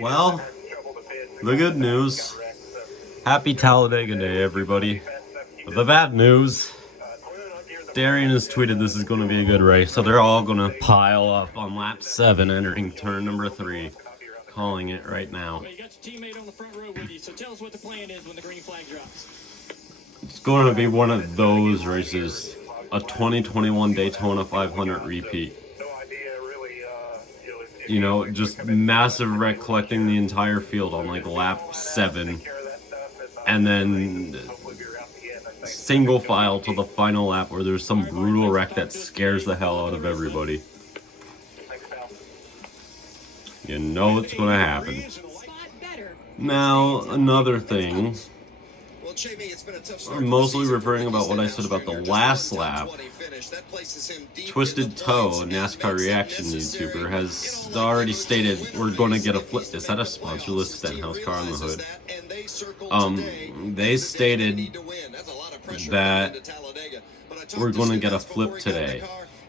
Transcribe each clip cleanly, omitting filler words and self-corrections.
Well, the good news. Happy Talladega Day, everybody. The bad news. Darian has tweeted this is going to be a good race, so they're all going to pile up on lap 7, entering turn number 3. Calling it right now. You got your teammate on the front row with you, so tell us what the plan is when the green flag drops. It's going to be one of those races. A 2021 Daytona 500 repeat. You know, just massive wreck collecting the entire field on like lap 7. And then single file to the final lap where there's some brutal wreck that scares the hell out of everybody. You know it's going to happen. Now, another thing. I'm mostly referring about what I said about the last lap. Twisted Toe, a NASCAR reaction YouTuber, has already stated we're going to get a flip. Is that a sponsorless Stenhouse car on the hood? They stated that we're going to get a flip today.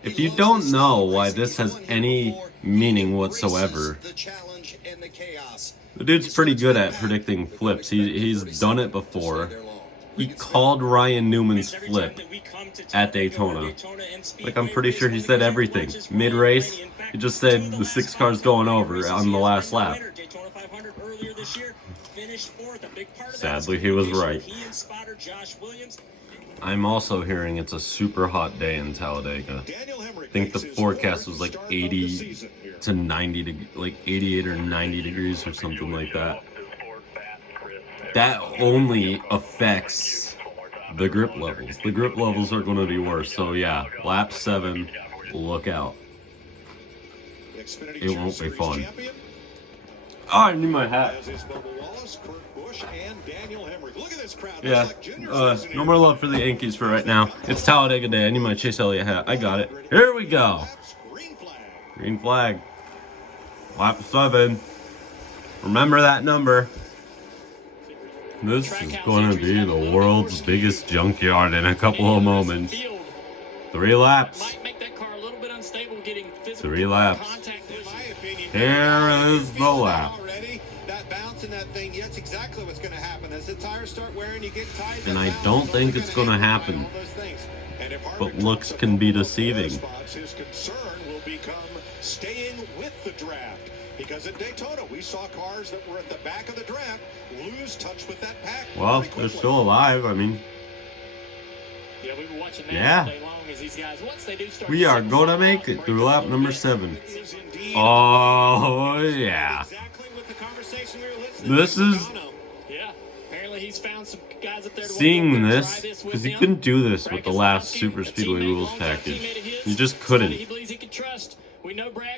If you don't know why this has any meaning whatsoever, the dude's pretty good at predicting flips. He's done it before. He called Ryan Newman's flip at Daytona. Like, I'm pretty sure he said everything. Mid-race, he just said the 6 cars going over on the last lap. Sadly, he was right. I'm also hearing it's a super hot day in Talladega. I think the forecast was like 80 to 90, like 88 or 90 degrees or something like that. That only affects the grip levels. The grip levels are going to be worse. So yeah, lap 7, look out. It won't be fun. Oh, I need my hat. Yeah, no more love for the Yankees for right now. It's Talladega Day. I need my Chase Elliott hat. I got it. Here we go. Green flag. Lap 7. Remember that number. This is going to be the world's biggest junkyard in a couple of moments. 3 laps. 3 laps. Here is the lap. And I don't think it's going to happen. But looks can be deceiving. His concern will become staying with the draft. Because at Daytona, we saw cars that were at the back of the draft lose touch with that pack. Well, they're still alive. I mean, yeah, we were watching that yeah. all day long as these guys, once they do start, We are going to make it through lap number 7. Oh, yeah. This is... Yeah, apparently he's found some guys up there to seeing this, because you couldn't do this with the last Super Speedway rules package. You just couldn't.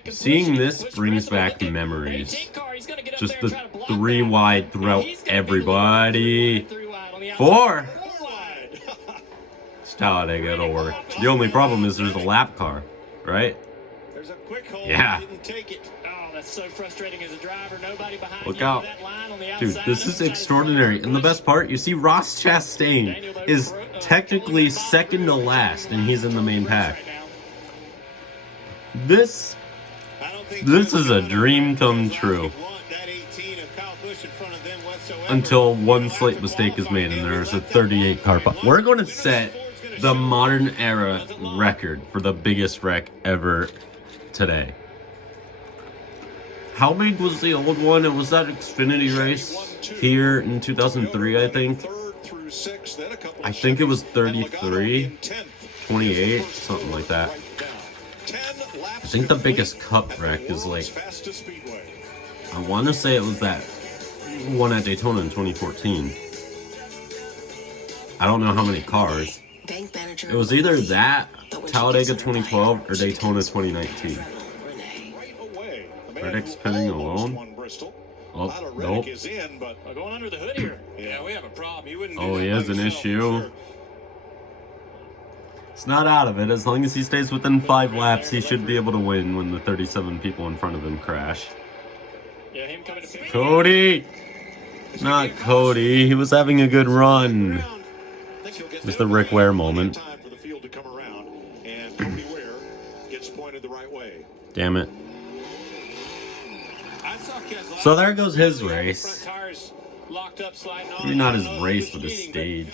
Seeing this brings back memories. Just the 3 wide throughout everybody. 4! It's Talladega, it'll work. The only problem is there's a lap car, right? Yeah. So frustrating as a driver, nobody behind look out. Dude, this is extraordinary. And the best part, you see Ross Chastain is technically second to last, and he's in the main pack. This is a dream come true. Until one slight mistake is made and there's a 38 car pop. We're going to set the modern era record for the biggest wreck ever today. How big was the old one? It was that Xfinity race here in 2003, I think. I think it was 33, 28, something like that. I think the biggest cup wreck is like, I want to say it was that one at Daytona in 2014. I don't know how many cars. It was either that, Talladega 2012, or Daytona 2019. Reddick's pinning alone. Oh, nope. Going under the hood here. Yeah, we have a problem. Oh, he has an issue. It's not out of it. As long as he stays within 5 laps, he should be able to win when the 37 people in front of him crash. Cody! Not Cody. He was having a good run. Just the Rick Ware moment. Damn it. So there goes his race. Maybe not his race, but his stage.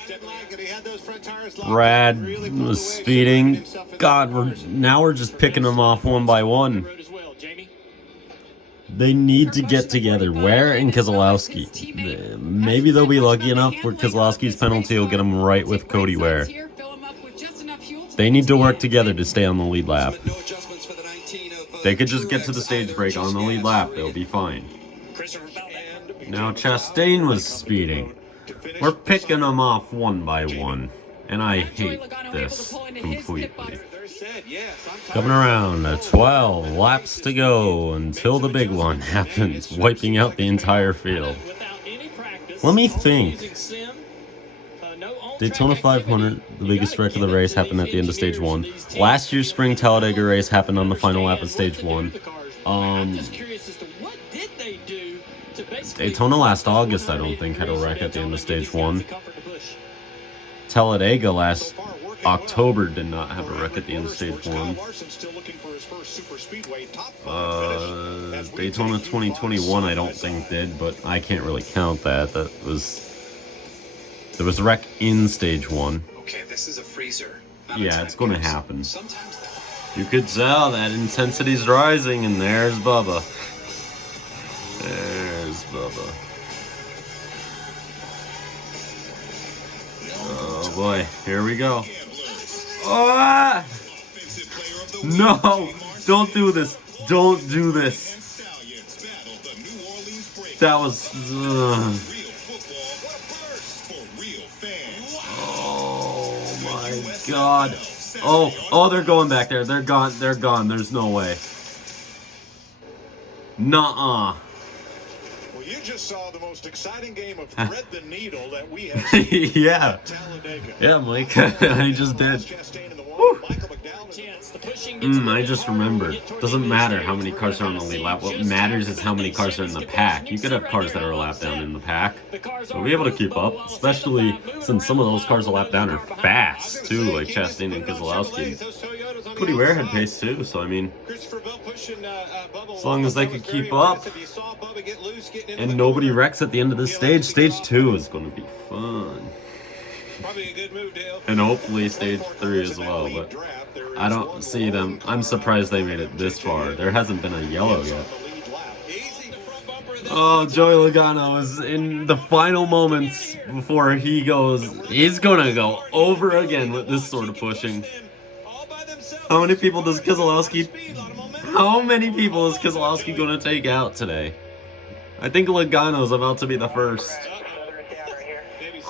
Brad was speeding. God, we're just picking them off one by one. They need to get together. Ware and Keselowski. Maybe they'll be lucky enough where Keselowski's penalty will get them right with Cody Ware. They need to work together to stay on the lead lap. They could just get to the stage break on the lead lap. They'll be fine. Now Chastain was speeding. We're picking them off one by one. And I hate this completely. Coming around, 12 laps to go until the big one happens, wiping out the entire field. Let me think. Daytona 500, the biggest wreck of the race, happened at the end of stage 1. Last year's spring Talladega race happened on the final lap of stage 1. Daytona last August, I don't think, had a wreck at the end of stage 1. Talladega last October did not have a wreck at the end of stage 1. Daytona 2021 I don't think did, but I can't really count that. There was a wreck in stage 1. Okay, this is a freezer. Yeah, it's going to happen. You could tell that intensity's rising, and there's Bubba. There's Bubba. Oh boy, here we go. Oh! No! Don't do this! Don't do this! That was... Oh my god. Oh, they're going back there. They're gone. They're gone. There's no way. Nuh-uh. Well, you just saw the most exciting game of thread the needle that we have seen Yeah. at Talladega. Yeah, Mike. I just did. I just remembered. Doesn't matter how many cars are on the lead lap. What matters is how many cars are in the pack. You could have cars that are a lap down in the pack. So be able to keep up, especially since some of those cars a lap down are fast too, like Chastain and Keselowski. Cody Ware had pace too, so I mean, as long as they could keep up and nobody wrecks at the end of this stage, stage 2 is going to be fun. And hopefully stage 3 as well, but I don't see them. I'm surprised they made it this far. There hasn't been a yellow yet. Oh, Joey Logano is in the final moments before he goes. He's going to go over again with this sort of pushing. How many people does Keselowski going to take out today? I think Logano's about to be the first.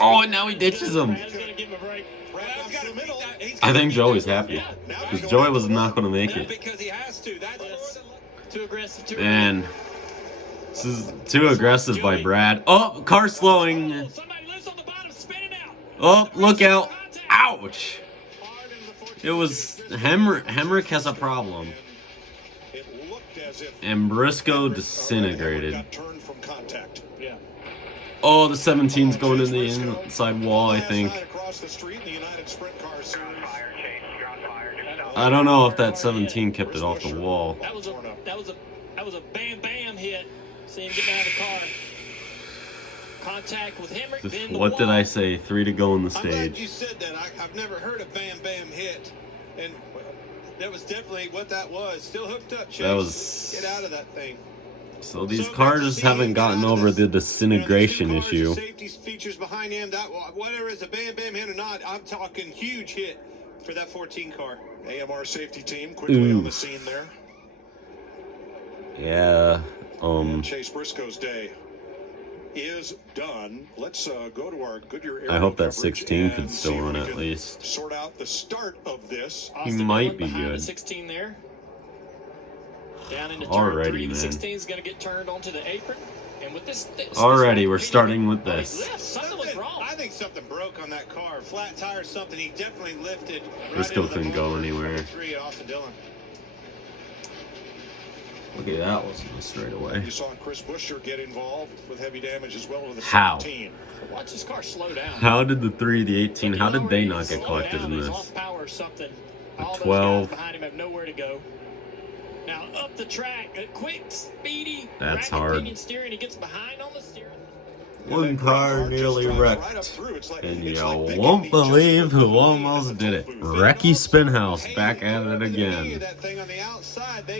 Oh, and now he ditches him. I think Joey's happy, because Joey was not going to make it. Man, this is too aggressive by Brad. Oh, car slowing. Oh, look out. Ouch. It was Hemrick has a problem. And Briscoe disintegrated. Oh, the 17's going in the inside wall, I think. I don't know if that 17 kept it off the wall. That was a bam hit. See him getting out of the car. Contact with Hemrick. What did I say? 3 to go in the I'm glad stage. you said that. I've never heard a bam hit, and that was definitely what that was. Still hooked up, Chase. That was... Get out of that thing. So these cars haven't gotten over the disintegration issue. Safety features behind him. That whatever is a bam hit or not, I'm talking huge hit for that 14 car. AMR safety team quickly on the scene there. Yeah. And Chase Briscoe's day is done. Let's go to our Goodyear I hope that coverage 16 could and still see if run we at can least. Sort out the start of this. He might be good. 16 there. Down into Alrighty, turn 3, the man. 16 is going to get turned onto the apron. And with this Already, we're starting with this. Something was wrong. I think something broke on that car. Flat tire, something. He definitely lifted. Briscoe couldn't go anywhere. 3 at Austin Dillon. Look at that, wasn't a straightaway. You saw Chris Buescher get involved with heavy damage as well with the How? 17. Watch this car slow down. How did the 3, the 18, how did they not get collected in this? Off power or something. The All those 12. guys behind him have nowhere to go. Now up the track, a quick, speedy, That's rapid hard. pinion steering. He gets behind on the steering. One car nearly wrecked, and you won't believe who almost did it. Wrecky Spinhouse back at it again.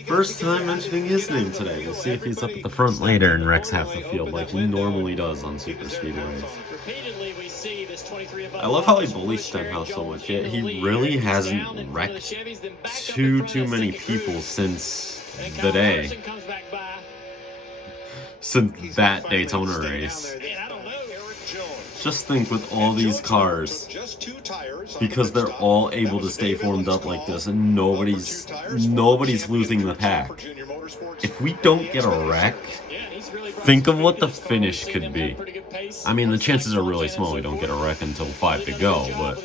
First time mentioning his name today. We'll see if he's up at the front later and wrecks half the field like he normally does on super speedways. Repeatedly, we see this 23 above. I love how he bullies Stenhouse so much, yet he really hasn't wrecked too many people since the day. Since that Daytona race. Just think with all these cars, because they're all able to stay formed up like this and nobody's losing the pack. If we don't get a wreck, think of what the finish could be. I mean, the chances are really small we don't get a wreck until 5 to go, but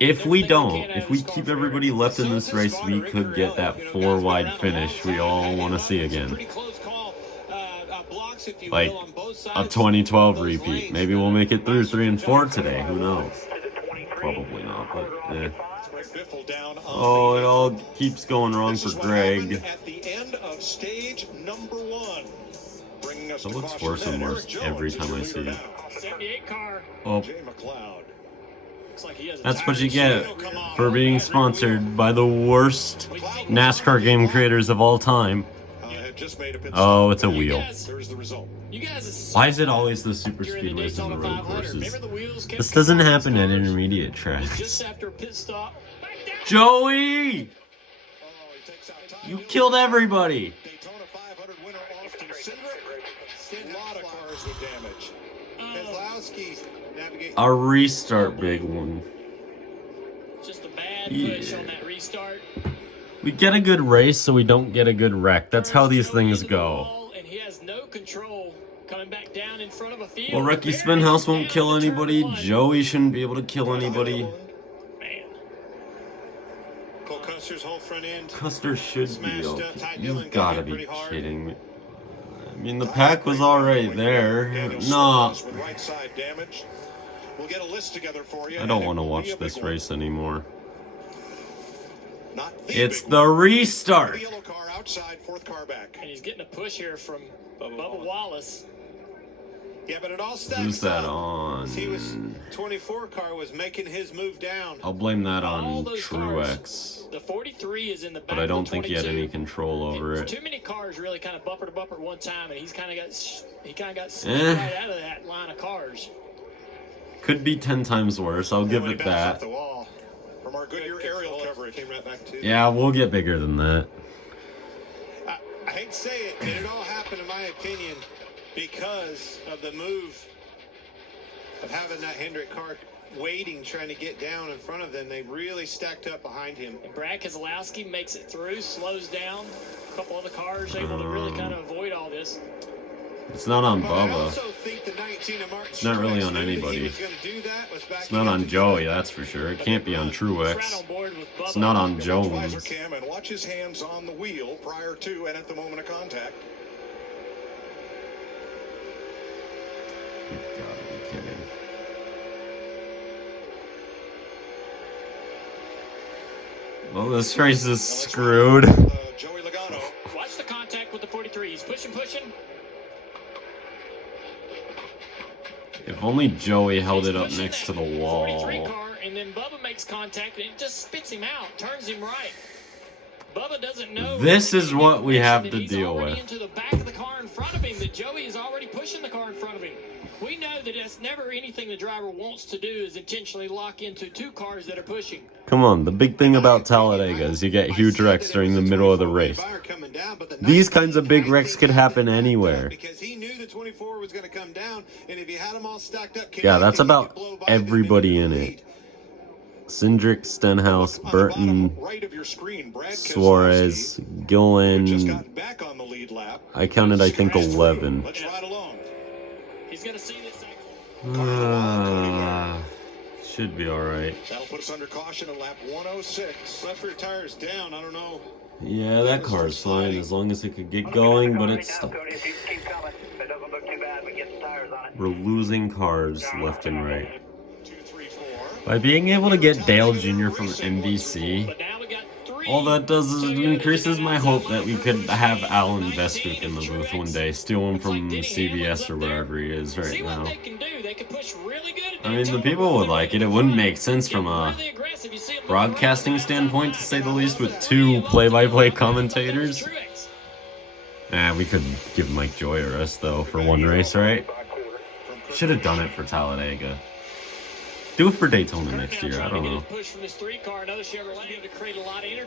if we don't, if we keep everybody left in this race, we could get that 4 wide finish we all want to see again. Like a 2012 repeat. Maybe we'll make it through 3 and 4 today. Who knows? Probably not, but eh. Oh, it all keeps going wrong for Greg. It looks worse and worse every time I see it. Oh. That's what you get for being sponsored by the worst NASCAR game creators of all time. Oh, it's a wheel. Why is it always the super speedways and the road courses? This doesn't happen at intermediate tracks. Joey! You killed everybody! A restart, big one. Just a bad push on that restart. We get a good race, so we don't get a good wreck. That's how these things go. And he has no control coming back down in front of a field. Well, Wrecky Spinhouse won't kill anybody. Joey shouldn't be able to kill anybody. Man. Cole Custer's whole front end. Custer should be okay. You've got to be kidding me. I mean, the pack was already there. Nah. I don't want to watch this race anymore. It's the restart. And he's getting a push here from Bubba Wallace. Yeah, but it all stacks Who's that up. on? He was 24 car was making his move down. I'll blame that on Truex. The 43 is in the back. But I don't think he had any control over it. Too many cars really kind of bumper to bumper at one time, and he kind of got slipped right out of that line of cars. Could be 10 times worse. I'll give it that. From our Goodyear aerial coverage, came right back to. Yeah, we'll get bigger than that. I hate to say it, but it all happened, in my opinion, because of the move of having that Hendrick car waiting, trying to get down in front of them. They really stacked up behind him. And Brad Keselowski makes it through, slows down. A couple other cars able to really kind of avoid all this. It's not on I Bubba. also think the 19 of Mark It's not really on Truex knew that he anybody. was gonna do that, was It's not on Joey, that's for sure. It can't be on Truex. It's not on Jones. Cam and watch his hands on the wheel prior to and at the moment of contact. You've got to be kidding. Well, this race is screwed. Joey Logano. Watch the contact with the 43. He's pushing. If only Joey held it up next to the wall. 43 car, and then Bubba makes contact, and it just spits him out, turns him right. Bubba doesn't know. This is what we have to he's deal already with. Into the back of the car in front of him, that Joey is already pushing the car in front of him. We know that that's never anything the driver wants to do, is intentionally lock into 2 cars that are pushing. Come on, the big thing about Talladega is you get huge wrecks during the middle of the race. These kinds of big wrecks could happen anywhere. Because he knew the 24 was going to come down, and if you had them all stacked up, Yeah, that's about everybody in it. Cindric, Stenhouse, Burton, Suarez, Gillen. I counted, I think, 11. Let's ride along. He's going to see this. Should be alright. That'll put us under caution at lap 106. Left rear tire's down. I don't know. Yeah, that car's fine as long as it could get going, but it's stuck. We're losing cars left and right. 2, 3, 4. By being able to get Dale Jr. from NBC, all that does is it increases my hope that we could have Alan Bestwick in the booth one day, steal him from CBS or wherever he is right now. I mean, the people would like it. It wouldn't make sense from a broadcasting standpoint, to say the least, with two play-by-play commentators. We could give Mike Joy a rest, though, for one race, right? Should have done it for Talladega. Do it for Daytona next year. I don't know.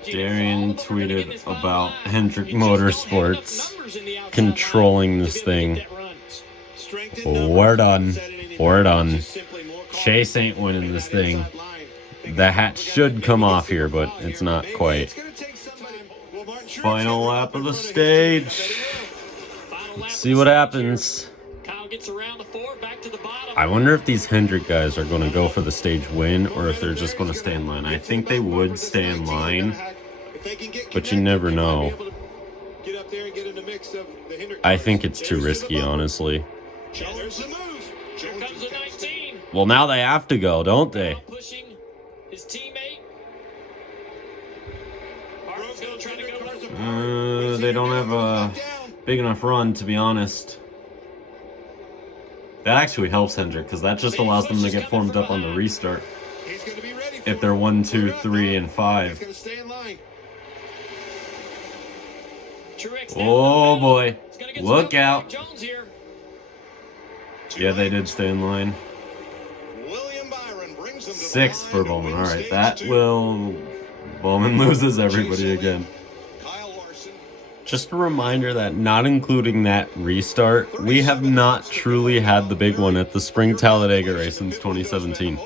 Darian tweeted about Hendrick Motorsports controlling this thing. We're done. We're done. Chase ain't winning this thing. The hat should come off here, but it's not quite. Final lap of the stage. Let's see what happens. I wonder if these Hendrick guys are going to go for the stage win or if they're just going to stay in line. I think they would stay in line, but you never know. I think it's too risky, honestly. Well, now they have to go, don't they? They don't have a big enough run, to be honest. That actually helps Hendrick, because that just allows them to get formed up on the restart. If they're 1, 2, 3, and 5. Oh boy. Look out. Yeah, they did stay in line. 6 for Bowman. Alright, that will... Bowman loses everybody again. Just a reminder that not including that restart, we have not truly had the big one at the Spring Talladega race since 2017.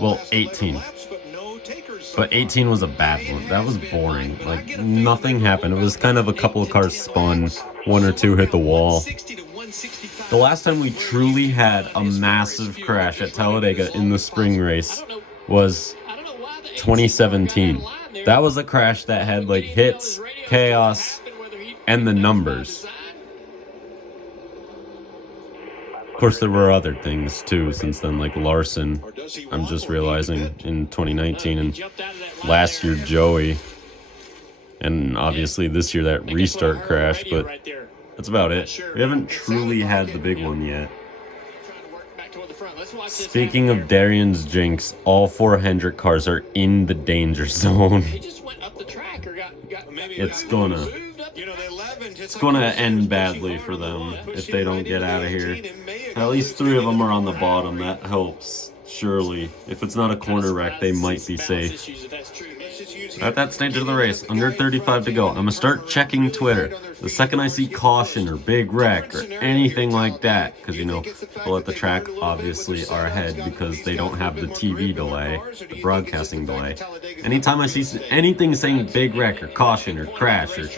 Well, 18. But 18 was a bad one. That was boring. Like, nothing happened. It was kind of a couple of cars spun, 1 or 2 hit the wall. The last time we truly had a massive crash at Talladega in the spring race was 2017. That was a crash that had, like, hits, chaos, and the numbers. Of course, there were other things too since then, like Larson, I'm just realizing, in 2019, and last year Joey, and obviously this year that restart crash, but that's about it. We haven't truly had the big one yet. Speaking of Darian's jinx, all 4 Hendrick cars are in the danger zone. It's gonna end badly for them if they don't get out of here. At least 3 of them are on the bottom. That helps, surely. If it's not a corner wreck, they might be safe. At that stage of the race, under 35 to go, I'm gonna start checking Twitter. The second I see caution or big wreck or anything like that, because, you know, people at the track obviously are ahead because they don't have the TV delay, the broadcasting delay. Anytime I see anything saying big wreck or caution or crash or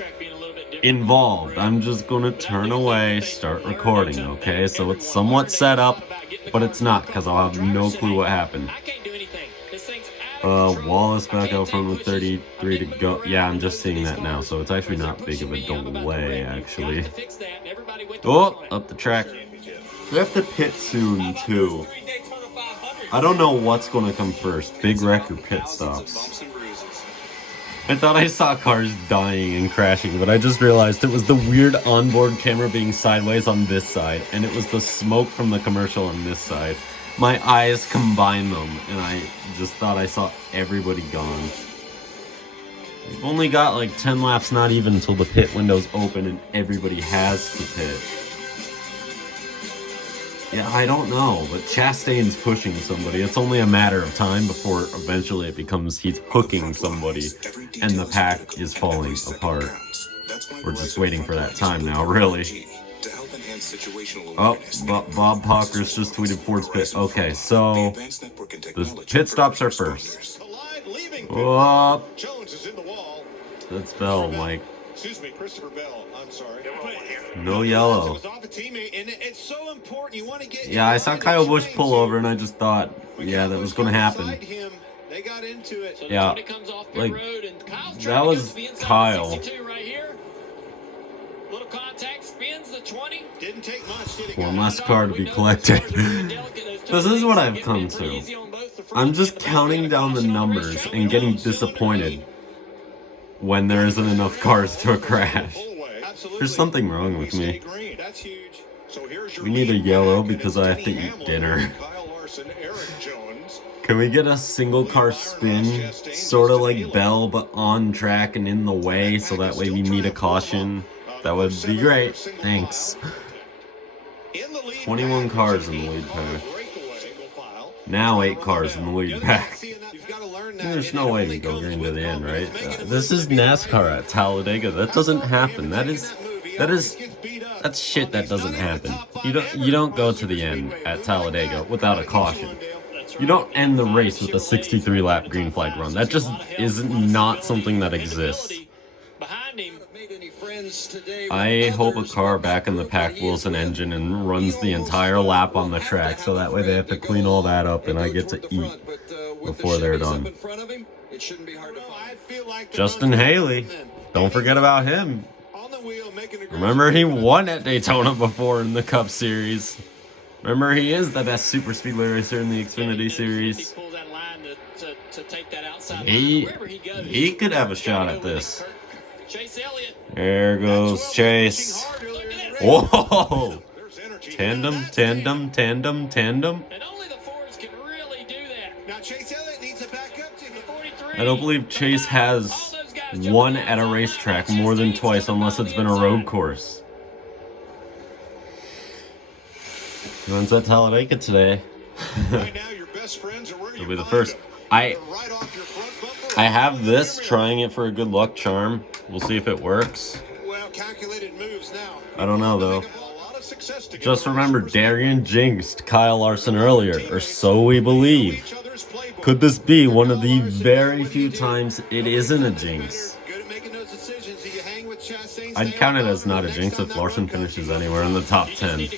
involved, I'm just gonna turn away, start recording, okay? So it's somewhat set up, but it's not, because I'll have no clue what happened. Wallace back out front with 33 to go. Yeah, I'm just seeing that now, so it's actually not big of a delay, actually. Oh, up the track. We have to pit soon, too. I don't know what's going to come first, big wreck or pit stops. I thought I saw cars dying and crashing, but I just realized it was the weird onboard camera being sideways on this side, and it was the smoke from the commercial on this side. My eyes combined them, and I just thought I saw everybody gone. We've only got like 10 laps, not even until the pit window's open and everybody has to pit. Yeah, I don't know, but Chastain's pushing somebody. It's only a matter of time before eventually it becomes he's hooking somebody and the pack is falling apart. We're just waiting for that time now, really. Oh, Bob Pockers just tweeted Ford's pit. Okay, so the pit stops are first. Oh, that's Bell, Mike. Excuse me, Christopher Bell. I'm sorry. No yellow. Yeah, I saw Kyle Busch pull over and I just thought, yeah, that was going to happen. Yeah, like, that was Kyle. One last car to be collected. This is what I've come to. I'm just counting down the numbers and getting disappointed. when there isn't enough cars to crash. Absolutely. There's something wrong with me. That's huge. So here's your We need a lead yellow back, and because it's I have to Denny eat Hamlin, dinner. Kyle Larson, Eric Jones. Can we get a single car spin, sort of like Bell, but on track and in the way, so that way we need a caution? That would be great. Thanks. 21 cars in the lead pack. Now 8 cars in the lead pack. There's no way we go green to the end, right? This is NASCAR at Talladega. That doesn't happen. That's shit that doesn't happen. You don't go to the end at Talladega without a caution. You don't end the race with a 63 lap green flag run. That just is not something that exists. I hope a car back in the pack wheels an engine and runs the entire lap on the track, so that way they have to clean all that up and I get to eat before they're done. Justin Haley, don't forget about him. Remember, he won at Daytona before in the Cup Series. Remember, he is the best super speedway racer in the Xfinity Series. He could have a shot at this. There goes Chase. Whoa! Tandem, tandem, tandem, tandem. And only the Fords can really do that. Now Chase Elliott needs to back up to the 43. I don't believe Chase has won at a racetrack more than twice unless it's been a road course. He runs at Talladega today. Right now, your best friends are where He'll be the first. I have this, trying it for a good luck charm. We'll see if it works. Well, calculated moves now. I don't know though. Just remember, Darian jinxed Kyle Larson earlier, or so we believe. Could this be one of the very few times it isn't a jinx? I'd count it as not a jinx if Larson finishes anywhere in the top 10.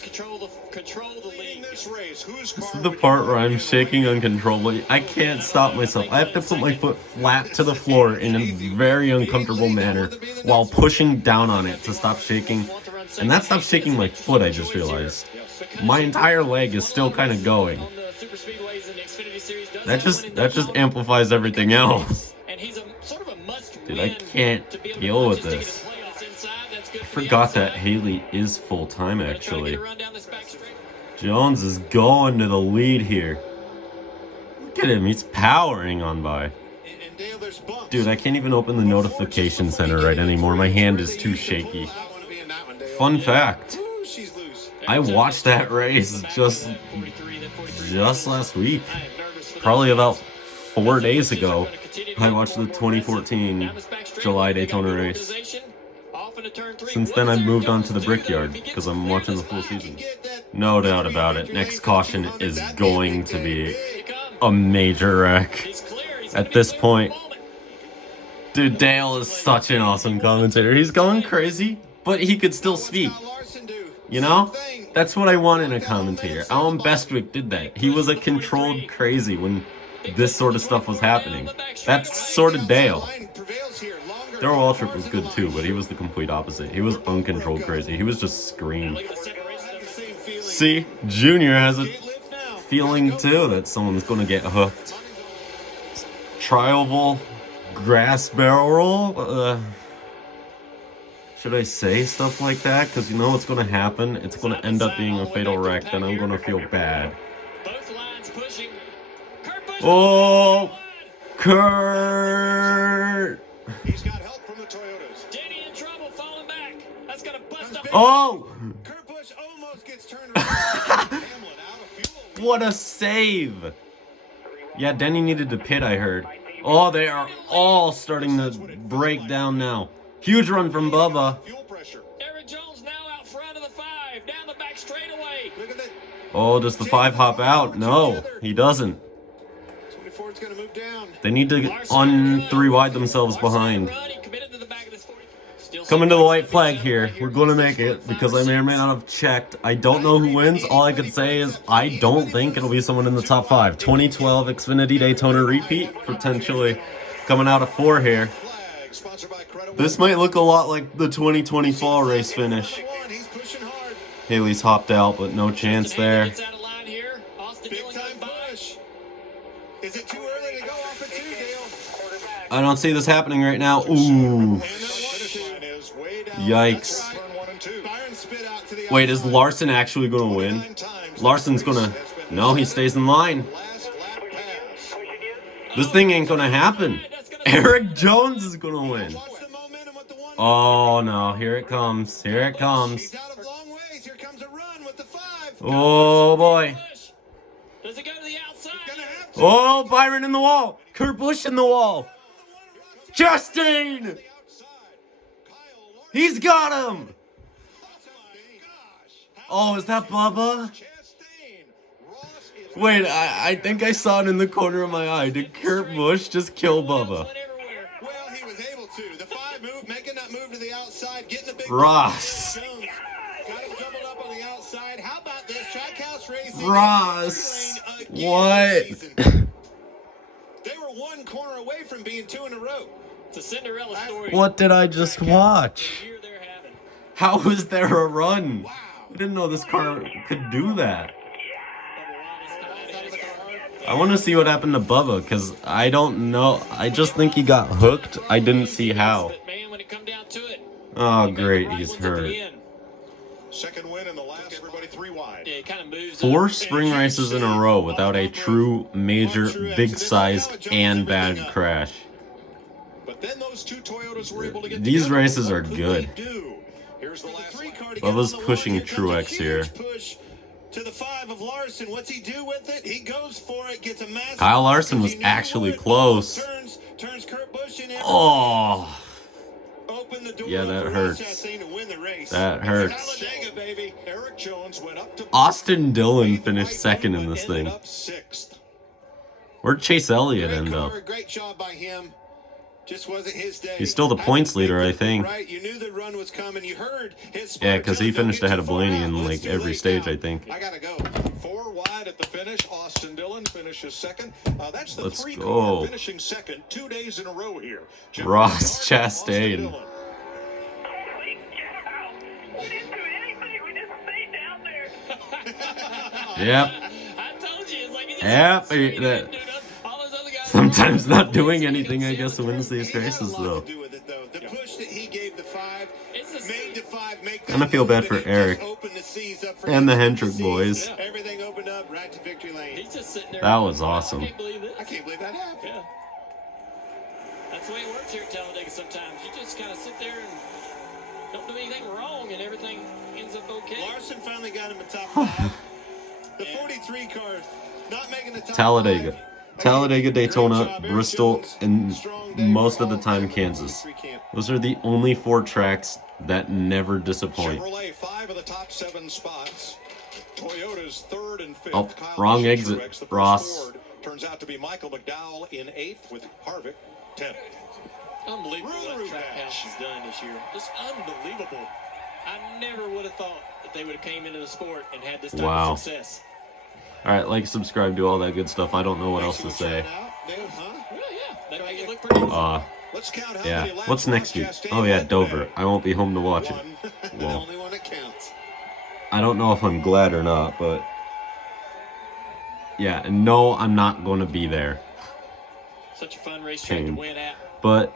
This is the part where I'm shaking uncontrollably. I can't stop myself. I have to put my foot flat to the floor in a very uncomfortable manner while pushing down on it to stop shaking. And that stops shaking my foot, I just realized. My entire leg is still kind of going. That just amplifies everything else. Dude, I can't deal with this. I forgot that Haley is full-time, actually. Jones is going to the lead here. Look at him, he's powering on by. Dude, I can't even open the notification center right anymore. My hand is too shaky. Fun fact, I watched that race just last week. Probably about 4 days ago, I watched the 2014 July Daytona race. Since then, I've moved on to the Brickyard because I'm watching the full season. No doubt about it. Next caution is going to be a major wreck. At this point, dude, Dale is such an awesome commentator. He's going crazy, but he could still speak. You know? That's what I want in a commentator. Alan Bestwick did that. He was a controlled crazy when this sort of stuff was happening. That's sort of Dale. Darrell Waltrip was good too, but he was the complete opposite. He was uncontrolled crazy. He was just screaming. See, Junior has a feeling too that someone's going to get hooked. Trioval grass barrel roll? Should I say stuff like that? Because you know what's going to happen? It's going to end up being a fatal wreck, then I'm going to feel bad. Oh, Kurt! He's got help from the Toyotas. Denny in trouble, falling back. That's gonna bust up. Oh! Kurt Busch almost gets turned around. Hamlin out of fuel. What a save! Yeah, Denny needed to pit, I heard. Oh, they are all starting to break down now. Huge run from Bubba. Eric Jones now out front of the 5, down the back straightaway. Look at that. Oh, does the 5 hop out? No, he doesn't. 24's gonna move down. They need to un-3 themselves behind. Coming to the white flag here. We're going to make it because I may or may not have checked. I don't know who wins. All I could say is I don't think it'll be someone in the top 5. 2012 Xfinity Daytona repeat, potentially coming out of 4 here. This might look a lot like the 2020 fall race finish. Haley's hopped out, but no chance there. Big time push. Is it too early to go off at 2, Dale? I don't see this happening right now. Ooh. Yikes. Wait, is Larson actually going to win? Larson's going to... No, he stays in line. This thing ain't going to happen. Eric Jones is going to win. Oh, no. Here it comes. Here it comes. Oh, boy. Does it go to the outside? Oh, Byron in the wall. Kurt Busch in the wall. Justine! He's got him! Oh, is that Bubba? Wait, I think I saw it in the corner of my eye. Did Kurt Busch just kill Bubba? Well, he was able to. The 5 move, making that move to the outside, getting a big Ross. got him doubled up on the outside. How about this? Trackhouse Racing. Ross. What? They were 1 corner away from being 2 in a row. It's a Cinderella story. What did I just watch? How was there a run? Wow. I didn't know this car could do that. I want to see what happened to Bubba, because I don't know. I just think he got hooked. I didn't see how. Oh, great. He's hurt. Second win in the last, everybody 3 wide. Yeah, it kind of moves 4 up. spring races in a row without a true, major, big-sized, and bad crash. But then those 2 Toyotas were able to get These together. races are What could good. they do? Here's the last lap. Bubba's pushing Truex here. Push to the 5 of Larson. What's he do with it? He goes for it, gets a massive. Kyle Larson was He knew actually it. close. Turns Kurt Busch in. Oh, Open the door yeah, that for hurts. Chastain to win the race. That hurts. Talladega, baby. Eric Jones went up to Austin Dillon finished second in this ended thing. up 6th. Where'd Chase Elliott Great end up? car, great job by him. Just wasn't his day. He's still the points leader, I think. Right, you knew the run was coming. You heard his. Yeah, because he finished ahead of Blaney in like every stage, I think. I gotta go. 4 wide at the finish. Austin Dillon finishes second. That's the Let's 3 go. car finishing second 2 days in a row here. Ross Jeff Austin Chastain. Dillon. Holy cow! We didn't do anything. We just stayed down there. Yep. I told you, it's like he just Yep. straight in, that- dude. All those other guys Sometimes were not doing he anything, I could guess, see wins the these He had a races, lot though. to do with it, though. The push that he gave the 5 It's the made the 5 make. Kinda feel bad for Eric and the Hendrick boys. Everything opened up right to victory lane. He's just sitting there. That was I awesome. can't believe this. I can't believe that happened. Yeah. That's the way it works here at Talladega sometimes. You just kind of sit there and don't do anything wrong, and everything ends up okay. Larson finally got him a top 5. The 43 car not making the top Talladega. 5. Talladega, Daytona, Great job, Eric Bristol, Jones. and Strong day most for of the all time of us. Kansas. Free camp. Those are the only 4 tracks that never disappoint. Chevrolet 5 of the top 7 spots. Toyota's 3rd and 5th. Oh, Kyle wrong Busch and exit. Truex, the first Ross. Ford. Turns out to be Michael McDowell in 8th with Harvick 10th. Unbelievable what Roo-roo Trackhouse match. has done this year. Just unbelievable. I never would have thought that they would have came into the sport and had this type Wow. of success. Alright, like, subscribe, do all that good stuff. I don't know what else to say. Well, yeah, they make it look pretty easy. Let's count how Yeah. many laps What's next Ross week? Chastain Oh, yeah, led Dover. today. I won't be home to watch it. One. The Well, only one that counts. I don't know if I'm glad or not, but... Yeah, and no, I'm not going to be there. Such a fun racetrack to Shame. win at. But,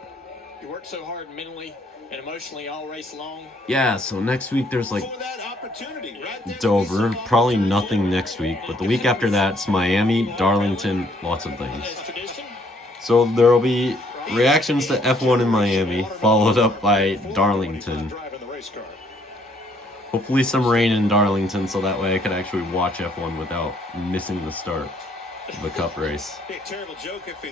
You work so hard mentally and emotionally all race long. yeah, so next week there's, like, For that opportunity, right there, Dover. we saw Probably opportunity. nothing next week, but the week after that's Miami, Darlington, lots of things. As tradition, So there will be reactions to F1 in Miami, followed up by Darlington. Driving the race car. Hopefully some rain in Darlington, so that way I could actually watch F1 without missing the start of the Cup race. Be a terrible joke if he threw